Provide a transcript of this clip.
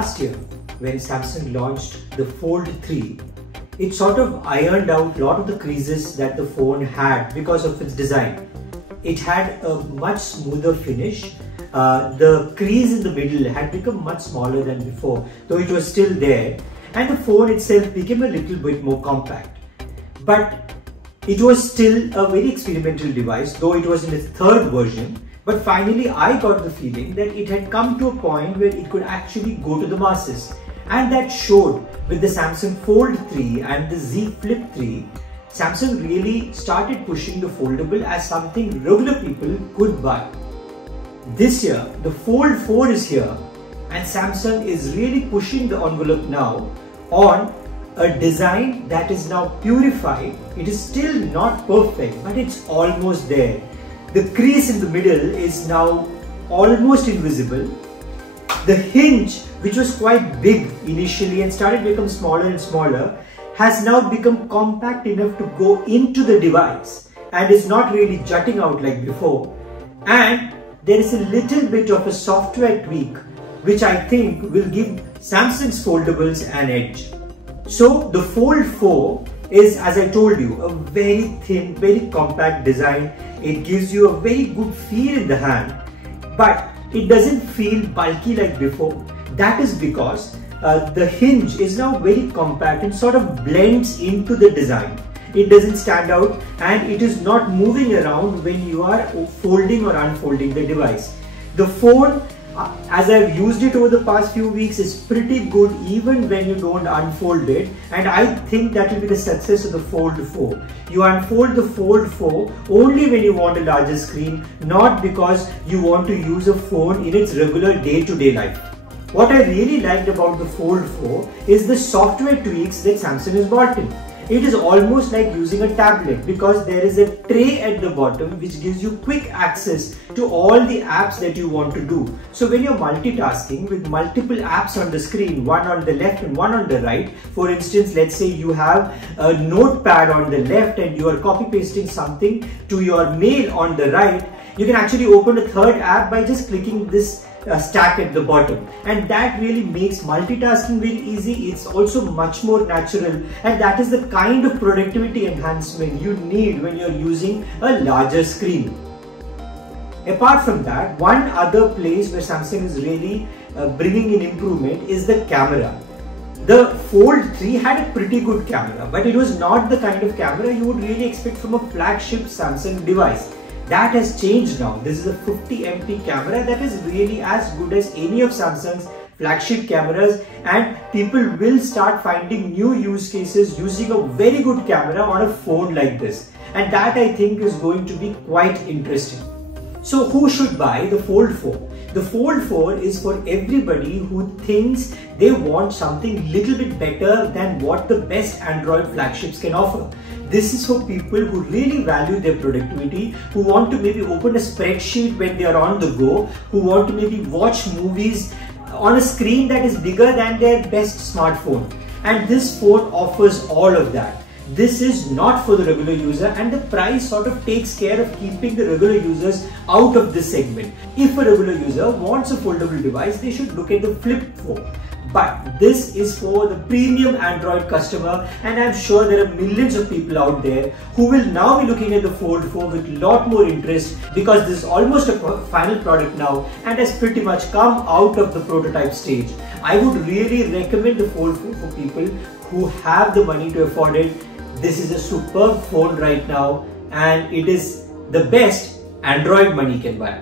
last year, when Samsung launched the Fold 3, it sort of ironed out a lot of the creases that the phone had because of its design. It had a much smoother finish. The crease in the middle had become much smaller than before, though it was still there, and the phone itself became a little bit more compact. But it was still a very experimental device, though it was in its third version. But finally, I got the feeling that it had come to a point where it could actually go to the masses. And that showed with the Samsung Fold 3 and the Z Flip 3. Samsung really started pushing the foldable as something regular people could buy. This year, the Fold 4 is here, and Samsung is really pushing the envelope now on a design that is now purified. It is still not perfect, but it's almost there. The crease in the middle is now almost invisible. The hinge, which was quite big initially and started to become smaller and smaller, has now become compact enough to go into the device and is not really jutting out like before. And there is a little bit of a software tweak which I think will give Samsung's foldables an edge. So the Fold 4 is, as I told you, a very thin, very compact design. It gives you a very good feel in the hand, but it doesn't feel bulky like before. That is because the hinge is now very compact and sort of blends into the design. It doesn't stand out and it is not moving around when you are folding or unfolding the device. The phone, as I've used it over the past few weeks, is pretty good even when you don't unfold it, and I think that will be the success of the Fold 4. You unfold the Fold 4 only when you want a larger screen, not because you want to use a phone in its regular day-to-day life. What I really liked about the Fold 4 is the software tweaks that Samsung has brought in. It is almost like using a tablet because there is a tray at the bottom which gives you quick access to all the apps that you want to do. So when you're multitasking with multiple apps on the screen, one on the left and one on the right, for instance, let's say you have a notepad on the left and you are copy pasting something to your mail on the right, you can actually open a third app by just clicking this stack at the bottom, and that really makes multitasking very easy. It's also much more natural, and that is the kind of productivity enhancement you need when you're using a larger screen. Apart from that, one other place where Samsung is really bringing in improvement is the camera. The Fold 3 had a pretty good camera, but it was not the kind of camera you would really expect from a flagship Samsung device. That has changed now. This is a 50MP camera that is really as good as any of Samsung's flagship cameras, and people will start finding new use cases using a very good camera on a phone like this. And that I think is going to be quite interesting. So who should buy the Fold 4? The Fold 4 is for everybody who thinks they want something little bit better than what the best Android flagships can offer. This is for people who really value their productivity, who want to maybe open a spreadsheet when they are on the go, who want to maybe watch movies on a screen that is bigger than their best smartphone. And this phone offers all of that. This is not for the regular user, and the price sort of takes care of keeping the regular users out of this segment. If a regular user wants a foldable device, they should look at the Flip 4. But this is for the premium Android customer, and I'm sure there are millions of people out there who will now be looking at the Fold 4 with a lot more interest, because this is almost a final product now and has pretty much come out of the prototype stage. I would really recommend the Fold 4 for people who have the money to afford it. This is a superb phone right now, and it is the best Android money can buy.